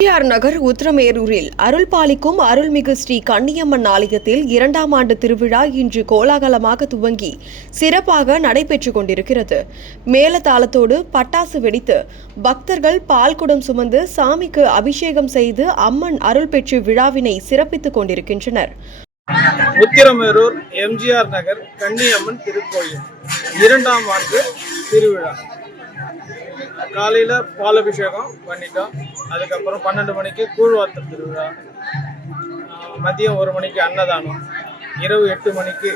எம்ஜிஆர் நகர் உத்திரமேரூரில் அருள்பாலிக்கும் அருள்மிகு ஸ்ரீ கன்னியம்மன் ஆலயத்தில் 2ஆம் ஆண்டு திருவிழா இன்று கோலாகலமாக துவங்கி சிறப்பாக நடைபெற்றுக் கொண்டிருக்கிறது. மேளதாளத்தோடு பட்டாசு வெடித்து பக்தர்கள் பால்குடம் சுமந்து சாமிக்கு அபிஷேகம் செய்து அம்மன் அருள் பெற்று விழாவினை சிறப்பித்துக் கொண்டிருக்கின்றனர். உத்திரமேரூர் எம்ஜிஆர் நகர் கன்னியம்மன் திருக்கோயில் 2ஆம் ஆண்டு திருவிழா. காலையில் பாலபிஷேகம் பண்ணிட்டோம். அதுக்கப்புறம் 12 மணிக்கு கூழ்வார்த்தல் திருவிழா, மதியம் 1 மணிக்கு அன்னதானம், இரவு 8 மணிக்கு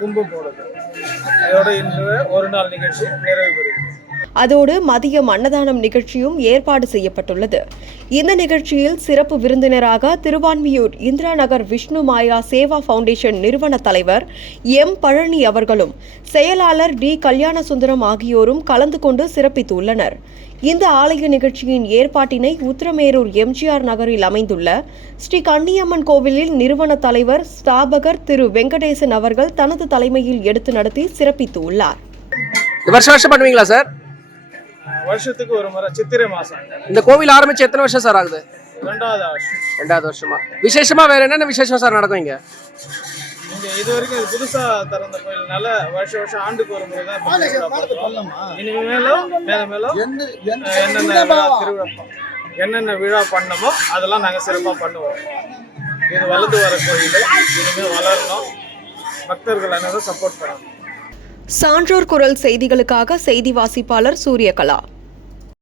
கும்பம் போடுது. இதோட இன்று ஒரு நாள் நிகழ்ச்சி நிறைவு பெறுகிறது. அதோடு மதியம் அன்னதானம் நிகழ்ச்சியும் ஏற்பாடு செய்யப்பட்டுள்ளது. இந்த நிகழ்ச்சியில் சிறப்பு விருந்தினராக திருவான்மியூர் இந்திரா நகர் விஷ்ணு மாயா சேவா பவுண்டேஷன் நிறுவன தலைவர் எம் பழனி அவர்களும் செயலாளர் டி கல்யாணசுந்தரம் ஆகியோரும் கலந்து கொண்டு சிறப்பித்துள்ளனர். இந்த ஆலய நிகழ்ச்சியின் ஏற்பாட்டினை உத்திரமேரூர் எம்ஜிஆர் நகரில் அமைந்துள்ள ஸ்ரீ கன்னியம்மன் கோவிலில் நிறுவன தலைவர் ஸ்தாபகர் திரு வெங்கடேசன் அவர்கள் தனது தலைமையில் எடுத்து நடத்தி சிறப்பித்துள்ளார். வருஷம் பண்ணுவீங்களா சார்? வருஷத்துக்கு ஒரு முறை சித்திரை மாசம். இந்த கோவில் ஆரம்பிச்சு எத்தனை வருஷம் சார் ஆகுது? 2வது வருஷமா. விசேஷமா வேற என்னென்ன விசேஷம் சார் நடக்கும் இங்க? இது வரைக்கும் புதுசா திறந்த கோயில்னால வருஷம் ஆண்டுக்கு ஒரு முறை தான் இனிமேலும் மேலும் என்னென்ன விழா பண்ணமோ அதெல்லாம் நாங்க சிறப்பா பண்ணுவோம். இது வளர்ந்து வர கோயில், இனிமே வளரணும். பக்தர்கள் அனைவரும் சப்போர்ட் பண்ணணும். சான்றோர் குரல் செய்திகளுக்காக செய்தி வாசிப்பாளர் சூரியகலா.